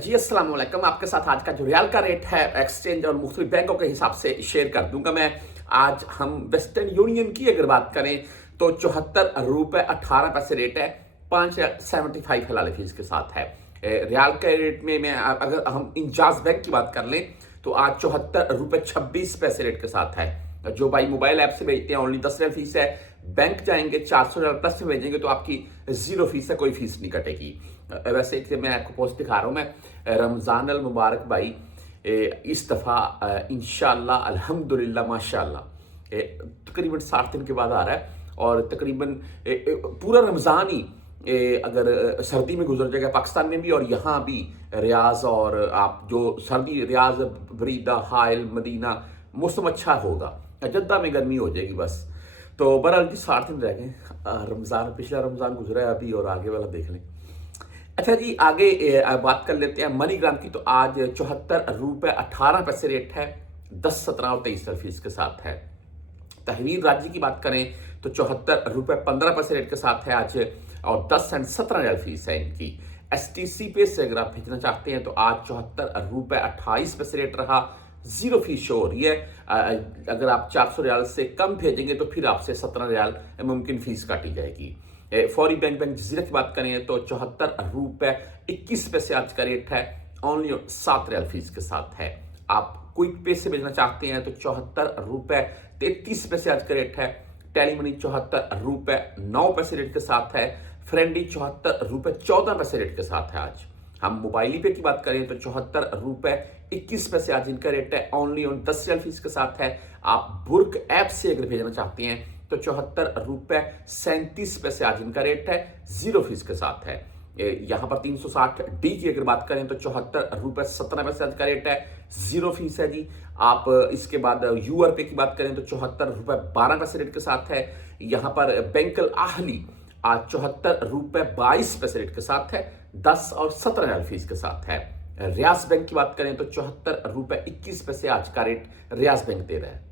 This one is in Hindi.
जी अस्सलाम वालेकुम। आपके साथ आज का जो रियाल का रेट है एक्सचेंज और मुख्तलिफ बैंकों के हिसाब से शेयर कर दूंगा मैं। आज हम वेस्टर्न यूनियन की अगर बात करें तो 74 रुपये 18 पैसे रेट है, 5.75 हलाल फीस के साथ है। रियाल के रेट में मैं अगर हम इंजाज बैंक की बात कर लें तो आज 74 रुपये 26 पैसे रेट के साथ है। जो भाई मोबाइल ऐप से भेजते हैं ओनली 10 रियाल फीस है। बैंक जाएंगे 400 रियाल प्लस में भेजेंगे तो आपकी 0 फीस है, कोई फीस नहीं कटेगी। वैसे एक मैं आपको पोस्ट दिखा रहा हूँ मैं रमज़ान अल मुबारक भाई। इस दफ़ा इंशाल्लाह अल्हम्दुलिल्लाह माशाल्लाह तकरीबन 60 दिन के बाद आ रहा है और तकरीबन पूरा रमज़ान ही अगर सर्दी में गुजर जाएगा पाकिस्तान में भी और यहाँ भी रियाज, और आप जो सर्दी रियाज बरीदा हाइल मदीना मौसम अच्छा होगा, जद्दा में गर्मी हो जाएगी बस। तो बहरहाल जी 60 दिन रह गए, रमज़ान पिछला रमज़ान गुजरा है अभी और आगे वाला देख लें। अच्छा जी आगे बात कर लेते हैं मनी ग्राम की। तो आज 74 रुपये 18 पैसे रेट है, 10, 17 और 23 फीस के साथ है। तहवीर राज्य की बात करें तो 74 रुपये 15 पैसे रेट के साथ है आज और 10 एंड 17 रियाल फीस है इनकी। STC पे से अगर आप भेजना चाहते हैं तो आज 74 रुपये 28 पैसे रेट रहा, 0 फीस शो हो रही है। अगर आप 400 रियाल से कम भेजेंगे तो फिर आपसे 17 रियाल मुमकिन फीस काटी जाएगी। फौरी बैंक जजीरा की बात करें तो 74 रुपये 21 पैसे आज का रेट है, ओनली 7 रियाल फीस के साथ है। आप क्विक पे से भेजना चाहते हैं तो 74 रुपये 33 पैसे आज का रेट है। टेली मनी 74 रुपये 9 पैसे रेट के साथ है। फ्रेंडी 74 रुपये 14 पैसे रेट के साथ है आज। हम मोबाइल पे की बात करें तो 74 रुपये 21 पैसे आज इनका रेट है, ओनली 10 रियाल फीस के साथ है। आप बुर्क ऐप से अगर भेजना चाहते हैं तो 74 रुपये 37 पैसे आज इनका रेट है, 0 फीस के साथ है। यहाँ पर 360D की अगर बात करें तो 74 रुपये 17 पैसे आज का रेट है, 0 फीस है जी। आप इसके बाद यूआर पे की बात करें तो 74 रुपये 12 पैसे रेट के साथ है। यहाँ पर बैंकल आहली आज 74 रुपये 22 पैसे रेट के साथ है, 10 और 17 रियाल फीस के साथ है। रियाज बैंक की बात करें तो 74 रुपये 21 पैसे आज का रेट रियाज बैंक दे रहा है।